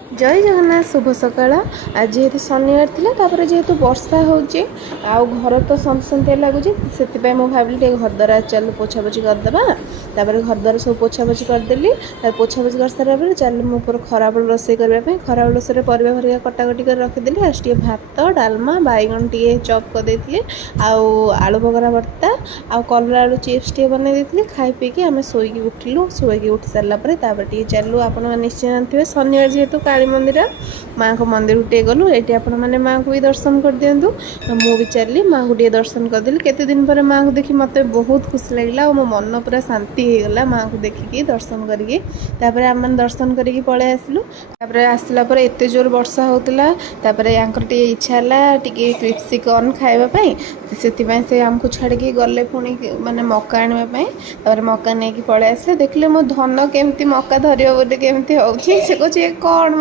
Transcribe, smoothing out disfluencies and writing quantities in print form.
जय जगन्नाथ शुभ सकाळ। आज जेहेतु शनिवार थिला तापर जेहेतु वर्षा होउची आउ घर तो सनसनते लगुच से मुझे भाविली घरद्वार चल पोछापोछी करदे तापर घरद्वार सब पोछापोछी करदेली पोछापोछी कर सारा चल मुझे खराबल रोसे करने खराबल रोसे परिवा भरिया कटाकटी कर रखीदेली आज टे भात डालमा बैगन टे चॉप कर देती आलू बगरा भर्ता आउ कलरा आलू चिप्स टे बन देती खाई पीकी आम शोक उठिलु शोक उठी सारापर टे चलू आप निश्चय जानते शनिवार जेहेतु काली मंदिर माँ को मंदिर टे गलु ये आपण मैंने माँ को भी दर्शन कर दिंतु मु भी चली माँ को टे दर्शन करदेली केते दिन पर माँ को देखी मत बहुत खुशी लगे और मो मन पूरा शांति हो गला माँ को देखिकी दर्शन करके आम दर्शन करके पलि आसलु आसला एत जोर वर्षा होता यहाँ टे इच्छा है टे क्रिप्सी कॉर्न खावाई से आमको छाड़ी गले पुणी माने मका आने मका नहीं पलि आसले देखले मो धन केमती मका धरियो बोली केमती हो कौन